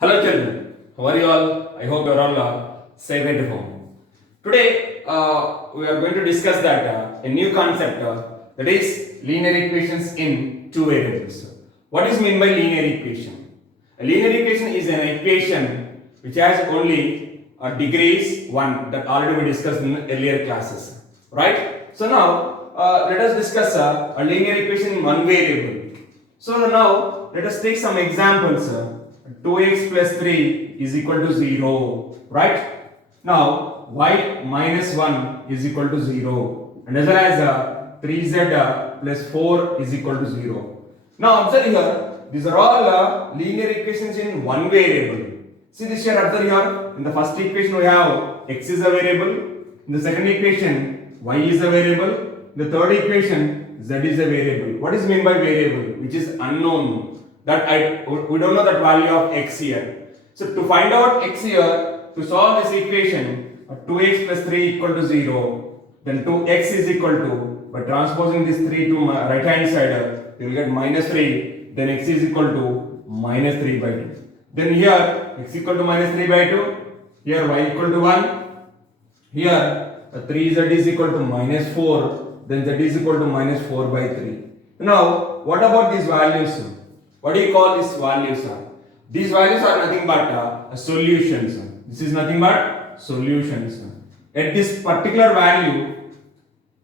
Hello children, how are you all? I hope you are all safe at home. Today we are going to discuss that a new concept that is linear equations in two variables. What is meant by linear equation? A linear equation is an equation which has only degrees 1 that already we discussed in earlier classes. Right? So now let us discuss a linear equation in one variable. So now let us take some examples. 2x plus 3 is equal to 0, right? Now y minus 1 is equal to 0 and as well as 3z plus 4 is equal to 0. Now observe here, these are all linear equations in one variable. See this here, observe here, in the first equation we have x is a variable, in the second equation y is a variable, in the third equation z is a variable. What is meant by variable? Which is unknown. That we don't know that value of x here. So to find out x here, to solve this equation, 2x plus 3 equal to 0, then 2x is equal to, by transposing this 3 to right hand side, you will get minus 3, then x is equal to minus 3 by 2. Then here x equal to minus 3 by 2, here y equal to 1, here 3z is equal to minus 4, then z is equal to minus 4 by 3. Now what about these values? What do you call these values? These values are nothing but solutions. This is nothing but solutions. At this particular value,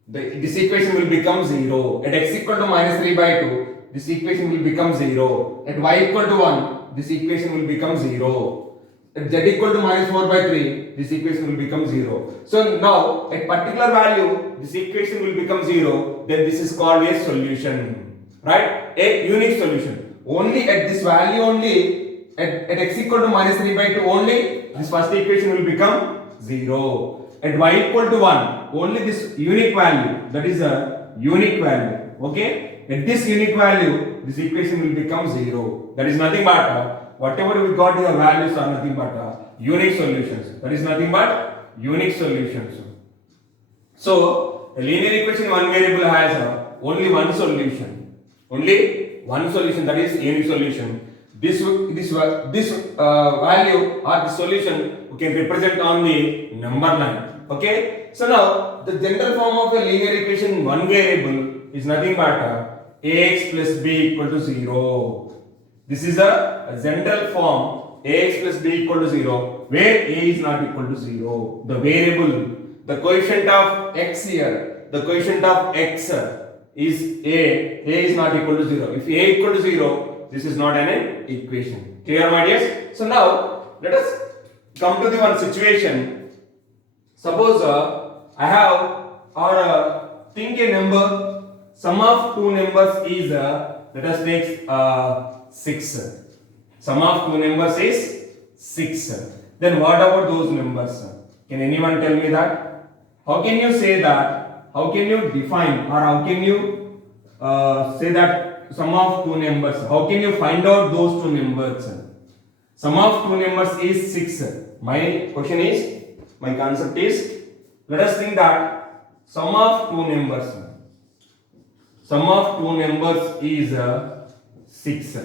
this equation will become 0. At x equal to minus 3 by 2, this equation will become 0. At y equal to 1, this equation will become 0. At z equal to minus 4 by 3, this equation will become 0. So now, at particular value, this equation will become 0. Then this is called a solution. Right? A unique solution. Only at this value only, at x equal to minus 3 by 2 only, this first equation will become 0. At y equal to 1, only this unique value, that is a unique value. Okay? At this unique value, this equation will become 0. That is nothing but, whatever we got here values are nothing but unique solutions. That is nothing but unique solutions. So, a linear equation in one variable has only one solution. Only one solution, that is unique solution. This value or the solution we can represent on the number line. Okay. So now the general form of a linear equation in one variable is nothing but ax plus b equal to 0. This is a general form, ax plus b equal to 0, where a is not equal to 0. The variable, the coefficient of x here, the coefficient of x is a is not equal to 0. If a equal to 0, this is not an equation. Clear, my dears? So now let us come to the one situation. Suppose I have or think a number, sum of two numbers is let us take 6. Sum of two numbers is 6. Then what about those numbers? Can anyone tell me that? How can you say that? How can you define or how can you say that sum of two numbers? How can you find out those two numbers? Sum of two numbers is 6. My question is, my concept is, let us think that sum of two numbers. Sum of two numbers is 6.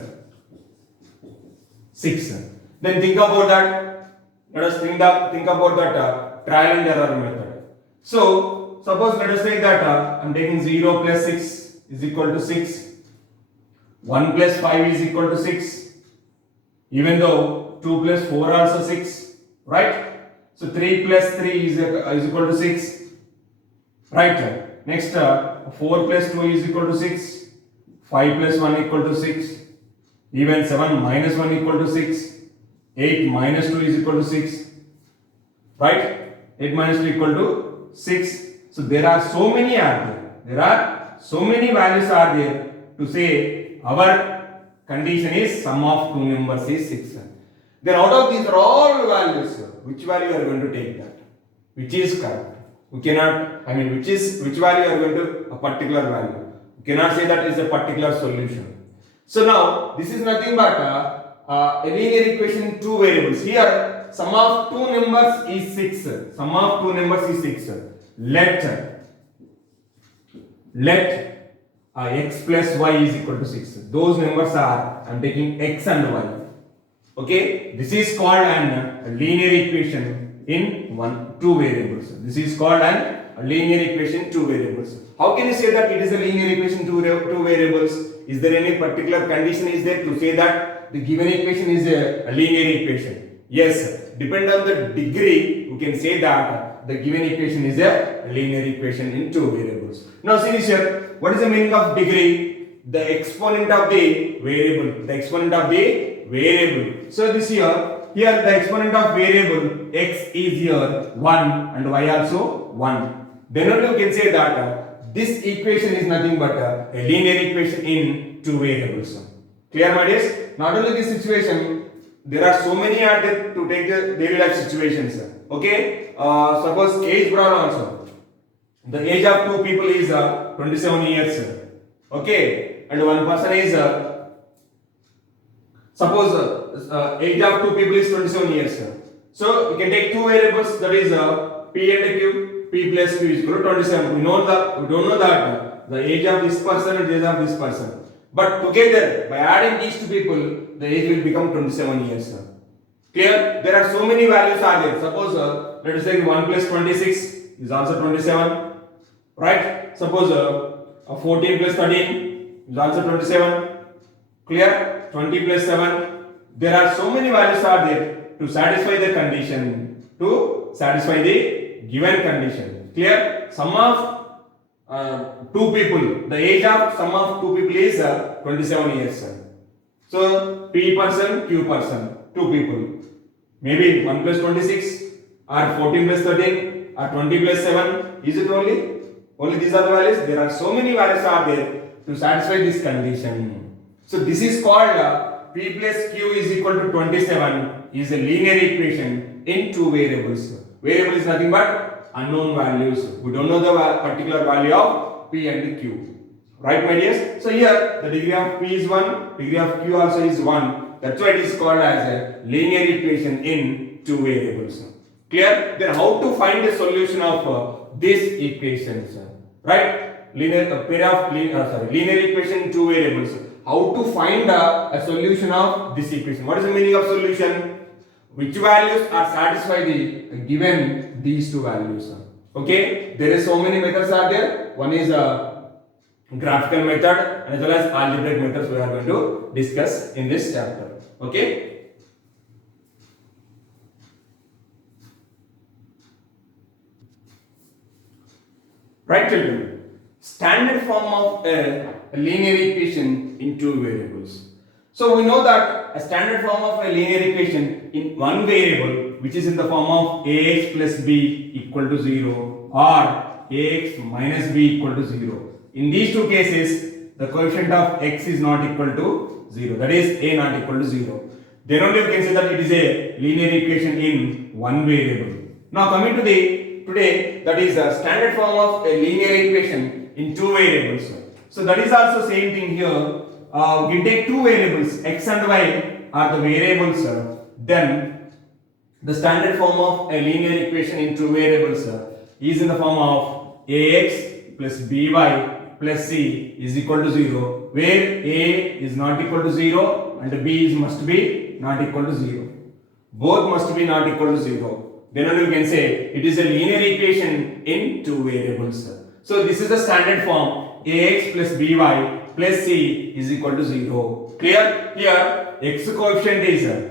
6. Then think about that. Let us think about that trial and error method. So suppose let us say that I am taking 0 plus 6 is equal to 6. 1 plus 5 is equal to 6. Even though 2 plus 4 also 6. Right? So 3 plus 3 is equal to 6. Right? Next 4 plus 2 is equal to 6. 5 plus 1 equal to 6. Even 7 minus 1 equal to 6. 8 minus 2 is equal to 6. Right? 8 minus 2 equal to 6. So there are so many values are there to say our condition is sum of two numbers is 6. Then out of these are all values, which value you are going to take that? Which is correct? We cannot, which value you are going to a particular value. We cannot say that is a particular solution. So now this is nothing but a linear equation in two variables. Here sum of two numbers is 6. Sum of two numbers is 6. Let x plus y is equal to 6. Those numbers are, I am taking x and y. Okay, this is called an linear equation in two variables. This is called an linear equation two variables. How can you say that it is a linear equation two variables? Is there any particular condition is there to say that the given equation is a linear equation? Yes, depend on the degree, you can say that the given equation is a linear equation in two variables. Now see this here. What is the meaning of degree? The exponent of the variable. The exponent of the variable. So this here the exponent of variable x is here 1 and y also 1. Then only you can say that this equation is nothing but a linear equation in two variables. Clear, my dears? Not only this situation, there are so many are there to take the daily life situations. Okay, suppose age problem also. The age of two people is 27 years. Okay, and one person is suppose age of two people is 27 years. So we can take two variables, that is p and q. P plus q is equal to 27. We don't know that the age of this person and the age of this person. But together, by adding these two people, the age will become 27 years. Clear? There are so many values are there. Suppose let us say 1 plus 26 is also 27. Right? Suppose 14 plus 13 is also 27. Clear? 20 plus 7. There are so many values are there to satisfy the condition, to satisfy the given condition. Clear? Sum of two people, the age of sum of two people is 27 years. So P person, Q person, two people. Maybe 1 plus 26 or 14 plus 13 or 20 plus 7. Is it only? Only these are the values. There are so many values are there to satisfy this condition. So this is called P plus Q is equal to 27 is a linear equation in two variables. Variable is nothing but unknown values. We don't know the particular value of P and Q. Right, my dears? So here the degree of P is 1, degree of Q also is 1. That's why it is called as a linear equation in two variables. Clear? Then how to find the solution of these equations? Right? Linear equation in two variables. How to find a solution of this equation? What is the meaning of solution? Which values are satisfy the given these two values? Okay, there is so many methods are there. One is a graphical method and as well as algebraic methods we are going to discuss in this chapter. Okay. Right, children. Standard form of a linear equation in two variables. So we know that a standard form of a linear equation in one variable, which is in the form of ax plus b equal to 0 or ax minus b equal to 0. In these two cases, the coefficient of x is not equal to 0. That is a not equal to 0. Then only you can say that it is a linear equation in one variable. Now coming to the today, that is a standard form of a linear equation in two variables. So that is also same thing here. We can take two variables x and y are the variables. Then the standard form of a linear equation in two variables is in the form of ax plus by plus c is equal to 0, where a is not equal to 0 and b must be not equal to 0. Both must be not equal to 0. Then only you can say it is a linear equation in two variables. So this is the standard form. Ax plus by plus c is equal to 0. Clear? Here x coefficient is a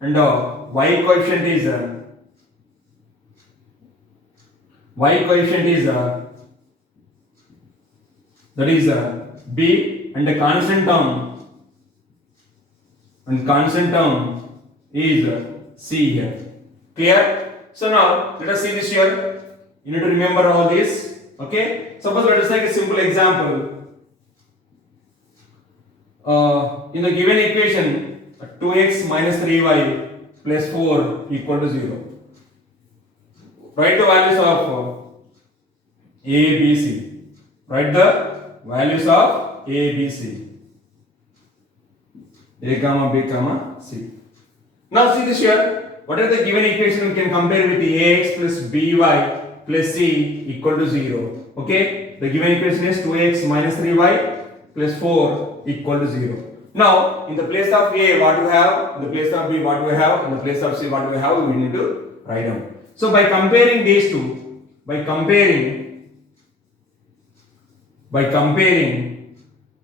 and y coefficient is that is b and the constant term is c here. Clear? So now let us see this here. You need to remember all this. Okay. Suppose let us take a simple example. In the given equation, 2x minus 3y plus 4 equal to 0. Write the values of a, b, c. Write the values of a, b, c. A comma b comma c. Now see this here. What are the given equation we can compare with the ax plus by plus c equal to 0? Okay, the given equation is 2x minus 3y plus 4 equal to 0. Now, in the place of A, what we have? In the place of B, what we have? In the place of C, what we have? We need to write down. So, by comparing these two, by comparing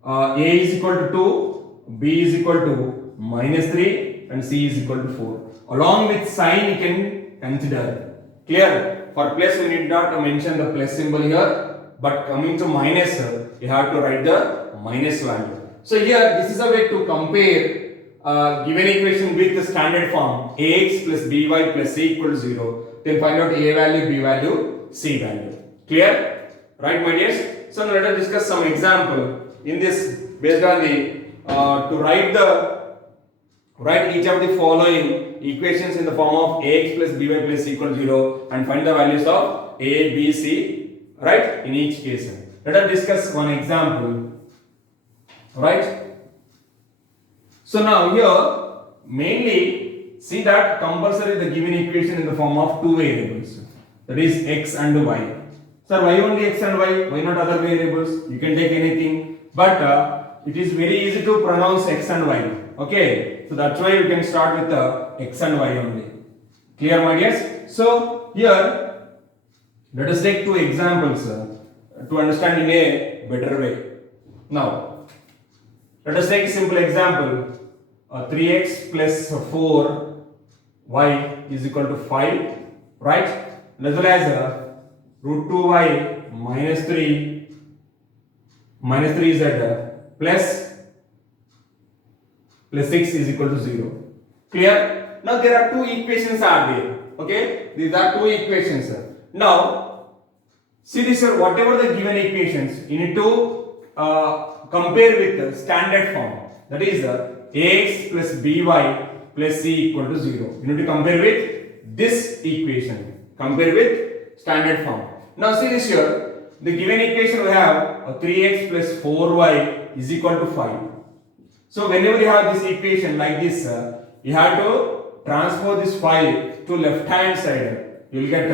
A is equal to 2, B is equal to minus 3 and C is equal to 4. Along with sign you can consider. Clear? For plus we need not to mention the plus symbol here, but coming to minus you have to write the minus value. So here this is a way to compare given equation with the standard form ax plus by plus c equal to 0. Then find out a value, b value, c value. Clear? Right, my dears? So now let us discuss some example in this based on the to write each of the following equations in the form of ax plus by plus c equal to 0 and find the values of a, b, c, right, in each case. Let us discuss one example, right? So now here mainly see that compulsory the given equation in the form of two variables, that is x and y. Sir, why only x and y? Why not other variables? You can take anything, but it is very easy to pronounce x and y. Okay, so that's why you can start with x and y only. Clear, my dears? So here let us take two examples to understand in a better way. Now let us take a simple example. 3x plus 4y is equal to 5, right? As well as root 2y minus 3 z plus 6 is equal to 0. Clear? Now there are two equations are there. Okay, these are two equations. Now see this here, whatever the given equations you need to compare with the standard form, that is ax plus by plus c equal to 0. You need to compare with this equation, compare with standard form. Now see this here, the given equation we have 3x plus 4y is equal to 5. So whenever you have this equation like this, you have to transpose this 5 to left hand side. You will get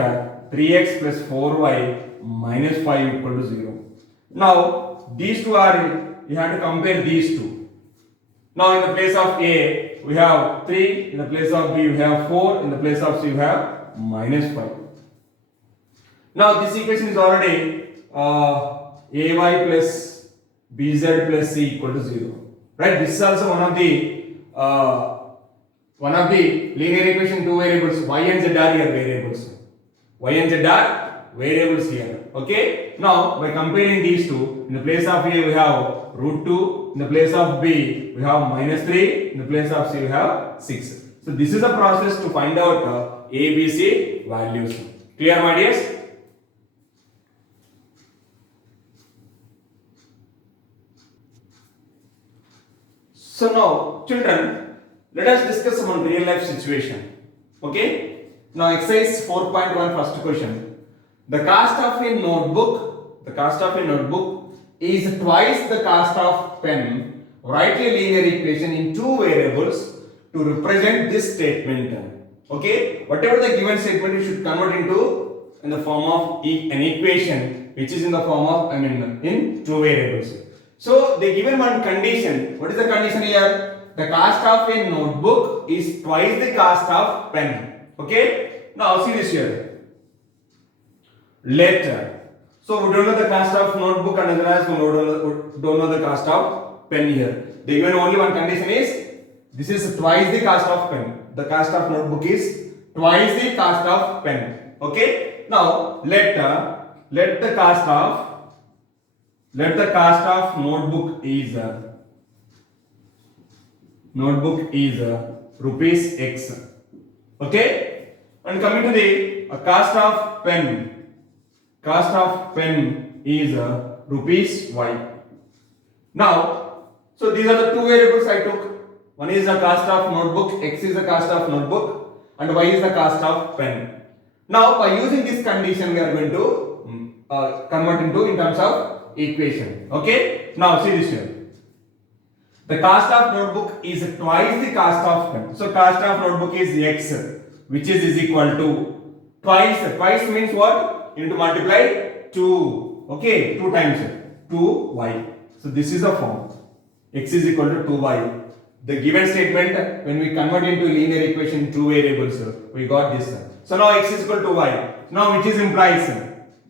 3x plus 4y minus 5 equal to 0. Now these two are, you have to compare these two. Now in the place of A we have 3, in the place of B we have 4, in the place of C we have minus 5. Now this equation is already ay plus bz plus c equal to 0. Right? This is also one of the linear equation two variables. Y and z are here variables. Y and z are variables here. Okay. Now by comparing these two, in the place of A we have root 2, in the place of B we have minus 3, in the place of C we have 6. So this is the process to find out A, B, C values. Clear, my dears? So now children, let us discuss one real life situation. Okay. Now exercise 4.1 first question. The cost of a notebook is twice the cost of pen. Write a linear equation in two variables to represent this statement. Okay, whatever the given statement you should convert into in the form of an equation which is in the form of in two variables. So they given one condition. What is the condition here? The cost of a notebook is twice the cost of pen. Okay, now see this here. Letter. So we don't know the cost of notebook and as well as we don't know the cost of pen here. They given only one condition is this is twice the cost of pen. The cost of notebook is twice the cost of pen. Okay. Now let the cost of notebook is rupees X. Okay. And coming to the cost of pen. Cost of pen is rupees Y. Now, so these are the two variables I took. One is the cost of notebook, X is the cost of notebook, and Y is the cost of pen. Now, by using this condition, we are going to convert into in terms of equation. Okay. Now, see this here. The cost of notebook is twice the cost of pen. So, cost of notebook is X, which is equal to twice. Twice means what? You need to multiply 2. Okay, 2 times 2y. So this is the form. X is equal to 2y. The given statement, when we convert into linear equation two variables, we got this. So now x is equal to y. Now which is implies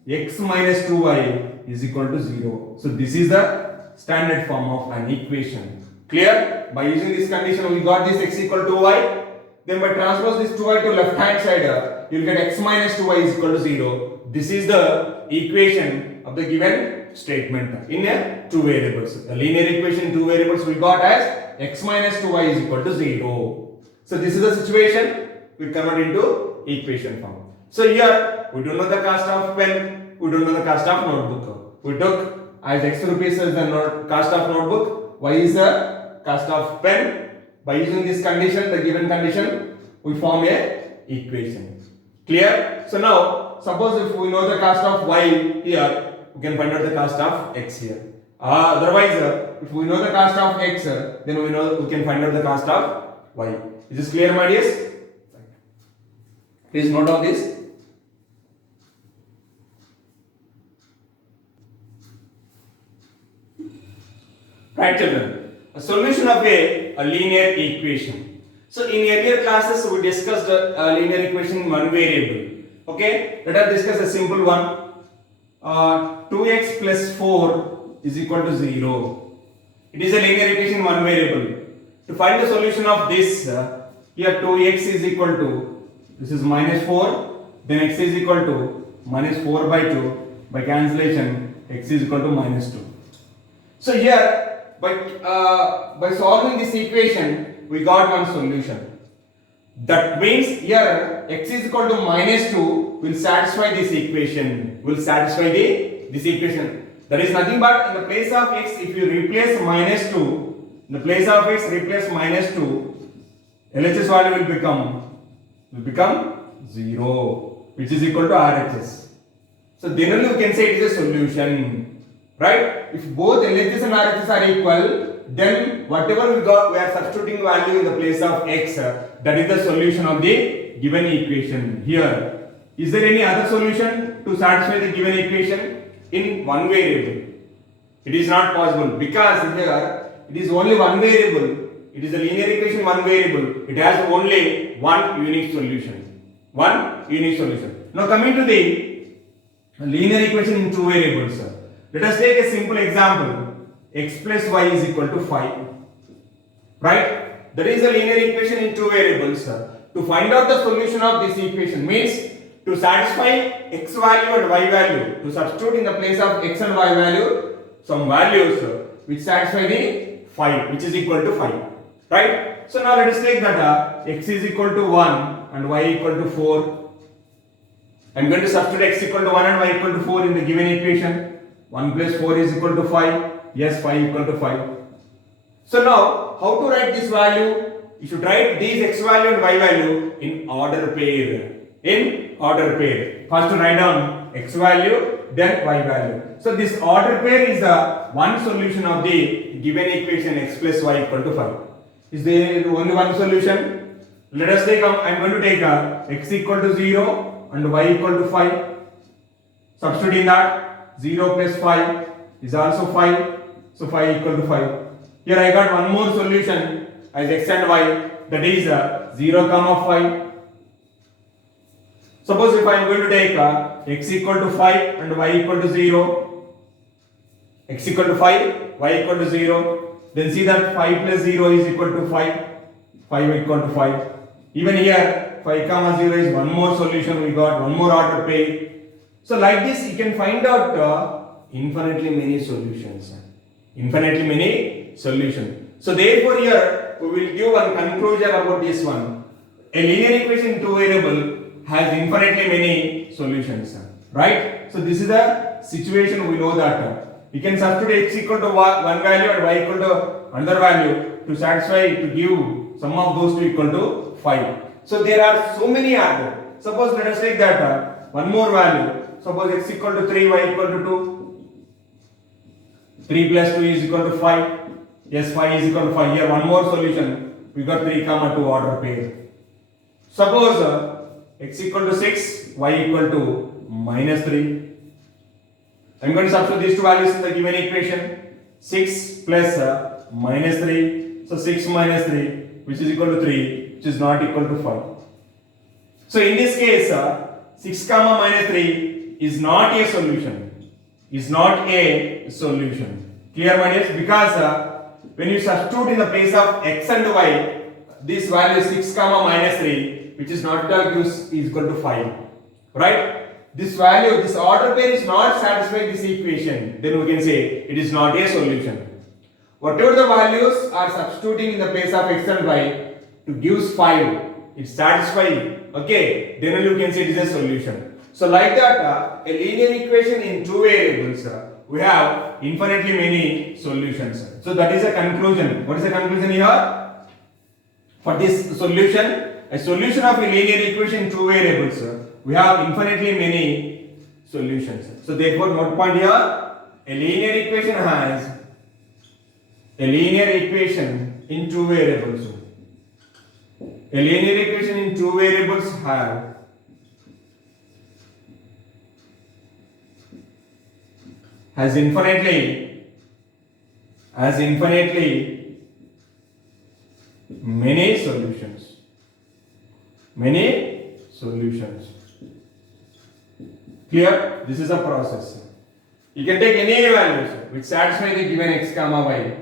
x minus 2y is equal to 0. So this is the standard form of an equation. Clear? By using this condition, we got this x equal to y. Then by transpose this 2y to left hand side, you will get x minus 2y is equal to 0. This is the equation of the given statement in two variables. The linear equation two variables we got as x minus 2y is equal to 0. So this is the situation. We convert into equation form. So here we don't know the cost of pen, we don't know the cost of notebook. We took as x rupees as the cost of notebook, y is the cost of pen. By using this condition, the given condition, we form a equation. Clear? So now suppose if we know the cost of y here, we can find out the cost of x here. Otherwise, if we know the cost of x, then we can find out the cost of y. Is this clear, my dears? Please note down this. Right, children. A solution of a linear equation. So in earlier classes, we discussed a linear equation in one variable. Okay, let us discuss a simple one. 2x plus 4 is equal to 0. It is a linear equation in one variable. To find the solution of this, here 2x is equal to, this is minus 4, then x is equal to minus 4 by 2. By cancellation, x is equal to minus 2. So here, by solving this equation, we got one solution. That means here x is equal to minus 2 will satisfy this equation. This equation. That is nothing but in the place of x, if you replace minus 2, in the place of x replace minus 2, LHS value will become 0, which is equal to RHS. So then only we can say it is a solution, right? If both LHS and RHS are equal, then whatever we got, we are substituting value in the place of x. That is the solution of the given equation. Here, is there any other solution to satisfy the given equation in one variable? It is not possible because here it is only one variable. It is a linear equation one variable. It has only one unique solution. Now coming to the linear equation in two variables. Let us take a simple example. X plus y is equal to 5. Right? That is a linear equation in two variables. To find out the solution of this equation means to satisfy x value and y value, to substitute in the place of x and y value some values which satisfy the 5, which is equal to 5. Right? So now let us take that x is equal to 1 and y equal to 4. I am going to substitute x equal to 1 and y equal to 4 in the given equation. 1 plus 4 is equal to 5. Yes, 5 equal to 5. So now, how to write this value? You should write these x value and y value in order pair. First write down x value, then y value. So this order pair is the one solution of the given equation x plus y equal to 5. Is there only one solution? Let us take, I am going to take x equal to 0 and y equal to 5. Substitute in that 0 plus 5 is also 5. So 5 equal to 5. Here I got one more solution as x and y, that is 0 comma 5. Suppose if I am going to take x equal to 5 and y equal to 0. X equal to 5, y equal to 0. Then see that 5 plus 0 is equal to 5. 5 equal to 5. Even here 5 comma 0 is one more solution, we got one more order pair. So like this you can find out infinitely many solutions. So therefore here we will give one conclusion about this one. A linear equation in two variable has infinitely many solutions, right? So this is the situation, we know that we can substitute x equal to one value and y equal to another value to satisfy, to give sum of those two equal to 5. So there are so many others. Suppose let us take that one more value. Suppose x equal to 3, y equal to 2. 3 plus 2 is equal to 5. Yes, 5 is equal to 5. Here one more solution. We got 3 comma 2 order pair. Suppose x equal to 6, y equal to minus 3. I'm going to substitute these two values in the given equation. 6 plus minus 3. So 6 minus 3, which is equal to 3, which is not equal to 5. So in this case, 6 comma minus 3 is not a solution. Is not a solution. Clear, my dears? Because when you substitute in the place of x and y, this value 6 comma minus 3, which is not is equal to 5. Right? This value, this order pair is not satisfying this equation. Then we can say it is not a solution. Whatever the values are substituting in the place of x and y to gives 5, it's satisfying. Okay, then you can say it is a solution. So like that, a linear equation in two variables, we have infinitely many solutions. So that is a conclusion. What is the conclusion here? For this solution, a solution of a linear equation in two variables, we have infinitely many solutions. So therefore, note point here, a linear equation has a linear equation in two variables. A linear equation in two variables has infinitely many solutions. Many solutions. Clear? This is a process. You can take any values which satisfy the given x comma y,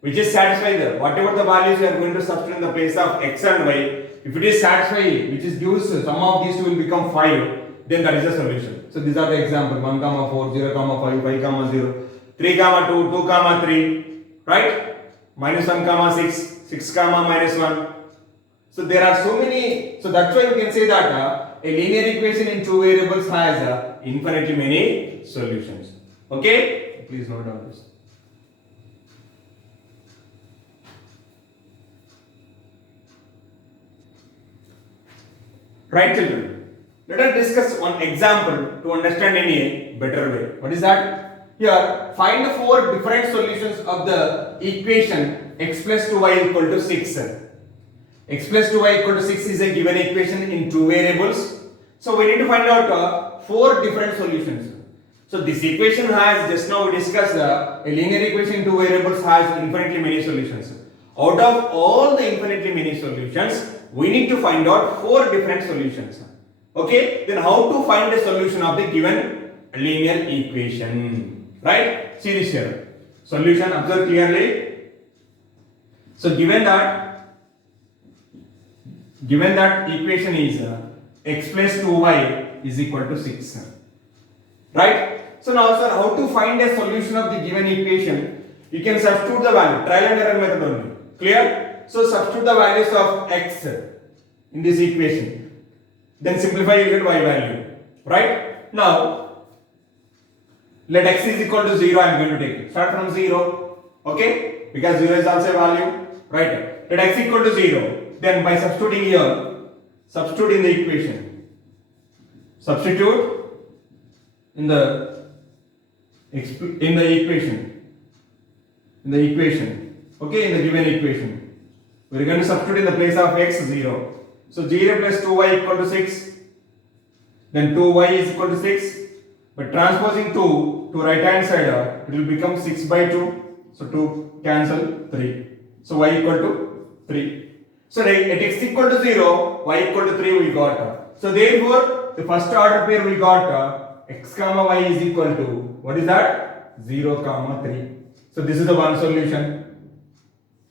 which is satisfy the whatever the values you are going to substitute in the place of x and y. If it is satisfying, which is gives sum of these two will become 5, then that is a solution. So these are the examples: 1 comma 4, 0 comma 5, 5 comma 0, 3 comma 2, 2 comma 3, right? Minus 1 comma 6, 6 comma minus 1. So there are so many. So that's why you can say that a linear equation in two variables has infinitely many solutions. Okay? Please note down this. Right, children? Let us discuss one example to understand in a better way. What is that? Here, find the four different solutions of the equation x plus 2y equal to 6. X plus 2y equal to 6 is a given equation in two variables. So we need to find out four different solutions. So this equation has, just now we discussed, a linear equation in two variables has infinitely many solutions. Out of all the infinitely many solutions, we need to find out four different solutions. Okay, then how to find the solution of the given linear equation? Right? See this here. Solution, observe clearly. So given that equation is x plus 2y is equal to 6. Right? So now sir, how to find a solution of the given equation? You can substitute the value, trial and error method only. Clear? So substitute the values of x in this equation. Then simplify, you get y value. Right? Now, let x is equal to 0, I am going to take it. Start from 0. Okay? Because 0 is also a value. Right? Let x equal to 0. Then by substituting here, substitute in the equation. Substitute in the equation. Okay, in the given equation. We are going to substitute in the place of x 0. So 0 plus 2y equal to 6. Then 2y is equal to 6. But transposing 2 to right hand side, it will become 6 by 2. So 2 cancel 3. So y equal to 3. So at x equal to 0, y equal to 3 we got. So therefore, the first order pair we got x comma y is equal to, what is that? 0 comma 3. So this is the one solution.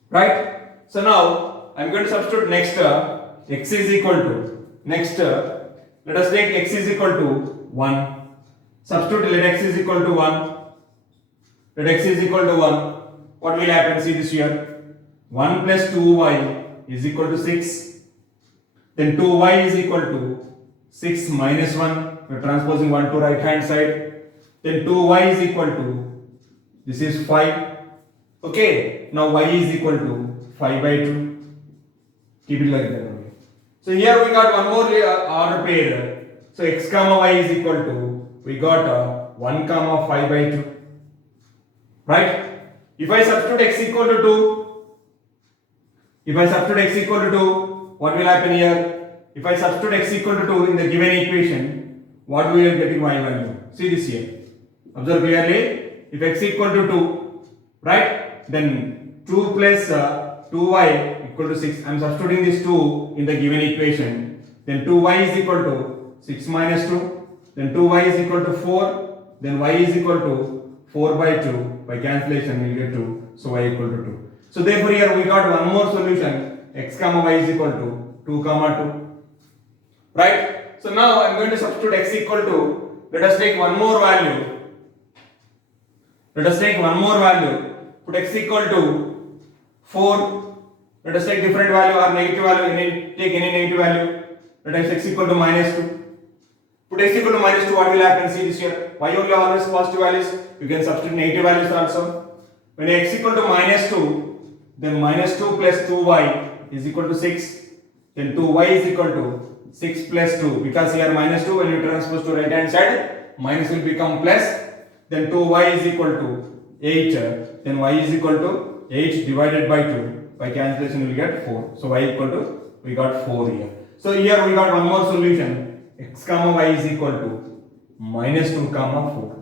Right? So now I am going to substitute next x is equal to, let us take x is equal to 1. Substitute, let x is equal to 1. Let x is equal to 1. What will happen? See this here. 1 plus 2y is equal to 6. Then 2y is equal to 6 minus 1. We are transposing 1 to right hand side. Then 2y is equal to, this is 5. Okay. Now y is equal to 5 by 2. Keep it like that only. So here we got one more order pair. So x comma y is equal to, we got 1 comma 5 by 2. Right? If I substitute x equal to 2, what will happen here? If I substitute x equal to 2 in the given equation, what we will get in y value? See this here. Observe clearly. If x equal to 2, right? Then 2 plus 2y equal to 6. I am substituting this 2 in the given equation. Then 2y is equal to 6 minus 2. Then 2y is equal to 4. Then y is equal to 4 by 2. By cancellation we will get 2. So y equal to 2. So therefore here we got one more solution. X comma y is equal to 2 comma 2. Right? So now I am going to substitute x equal to, let us take one more value. Let us take one more value. Put x equal to 4. Let us take different value or negative value. Take any negative value. Let us x equal to minus 2. Put x equal to minus 2. What will happen? See this here. Y only always positive values. You can substitute negative values also. When x equal to minus 2, then minus 2 plus 2y is equal to 6. Then 2y is equal to 6 plus 2. Because here minus 2, when you transpose to right hand side, minus will become plus. Then 2y is equal to 8. Then y is equal to 8 divided by 2. By cancellation we will get 4. So y equal to, we got 4 here. So here we got one more solution. X comma y is equal to minus 2 comma 4.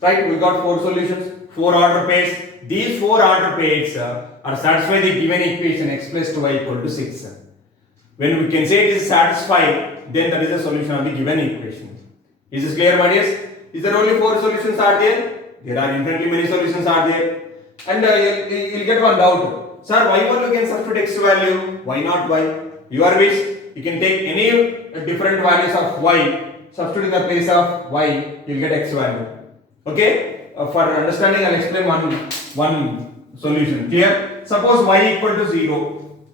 Right, we got 4 solutions, 4 order pairs. These 4 order pairs are satisfy the given equation x plus 2y equal to 6. When we can say it is satisfied, then that is the solution of the given equation. Is this clear, my dears? Is there only 4 solutions are there? There are infinitely many solutions are there. And you'll get one doubt. Sir, why only you can substitute x value? Why not y? Your wish. You can take any different values of y, substitute in the place of y, you'll get x value. Okay? For understanding, I'll explain one solution. Clear? Suppose y equal to 0.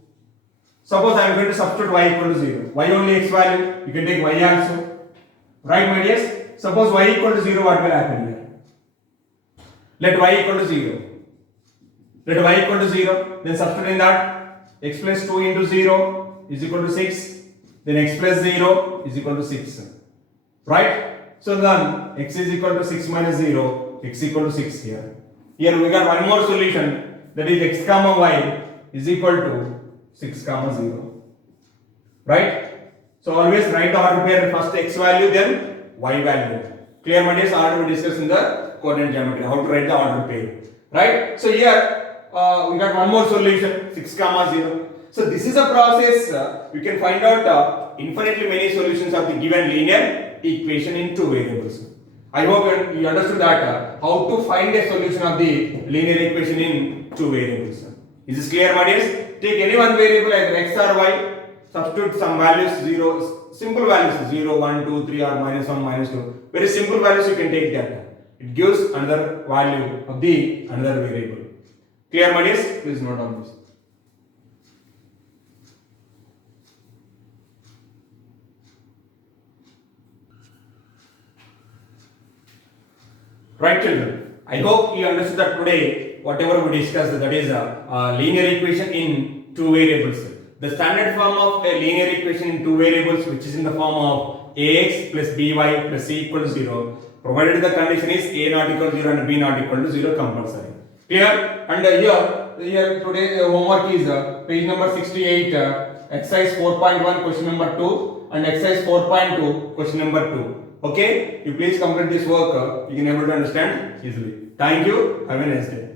Suppose I am going to substitute y equal to 0. Y only x value. You can take y also. Right, my dears? Suppose y equal to 0, what will happen here? Let y equal to 0. Let y equal to 0. Then substitute in that. X plus 2 into 0 is equal to 6. Then x plus 0 is equal to 6. Right? So then x is equal to 6 minus 0. X equal to 6 here. Here we got one more solution. That is x comma y is equal to 6 comma 0. Right? So always write the order pair first x value then y value. Clear, my dears? Order we discuss in the coordinate geometry. How to write the order pair. Right? So here we got one more solution 6 comma 0. So this is a process. We can find out infinitely many solutions of the given linear equation in 2 variables. I hope you understood that how to find a solution of the linear equation in 2 variables. Is this clear, my dears? Take any one variable either x or y, substitute some values 0, simple values 0, 1, 2, 3 or minus 1, minus 2. Very simple values you can take that. It gives another value of the another variable. Clear, my dears? Please note on this. Right, children? I hope you understood that today whatever we discussed, that is a linear equation in 2 variables. The standard form of a linear equation in 2 variables, which is in the form of ax plus by plus c equal to 0, provided the condition is a not equal to 0 and b not equal to 0 compulsory. Clear? And here today homework is page number 68, exercise 4.1 question number 2 and exercise 4.2 question number 2. Okay, you please complete this work. You can able to understand easily. Thank you. Have a nice day.